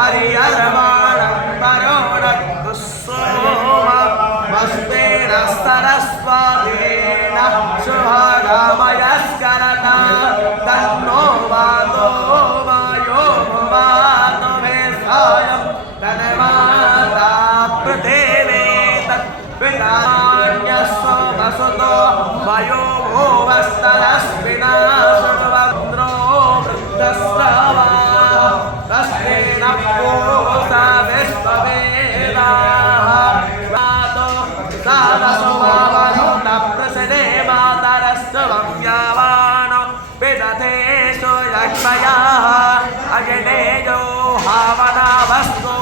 हरिहरवाणं वरुणस्तु सोमा वस्तेन सरस्वतेन शुभगामयस्करता तन्नो वातो वायो भवातो मे सायं तन्माता प्रदेवे तत्पितान्यस्व वसतो वयो भोवस्तरस्विना सर्वन्द्रो वृद्धस्रवा तस्तेन पूसा विश्ववेदाः वातो सादसो वावनो न प्रसदे मातरस्त्वं यावानो विदधेषु यक्ष्मयाः अग्नेयो हावनावस्तु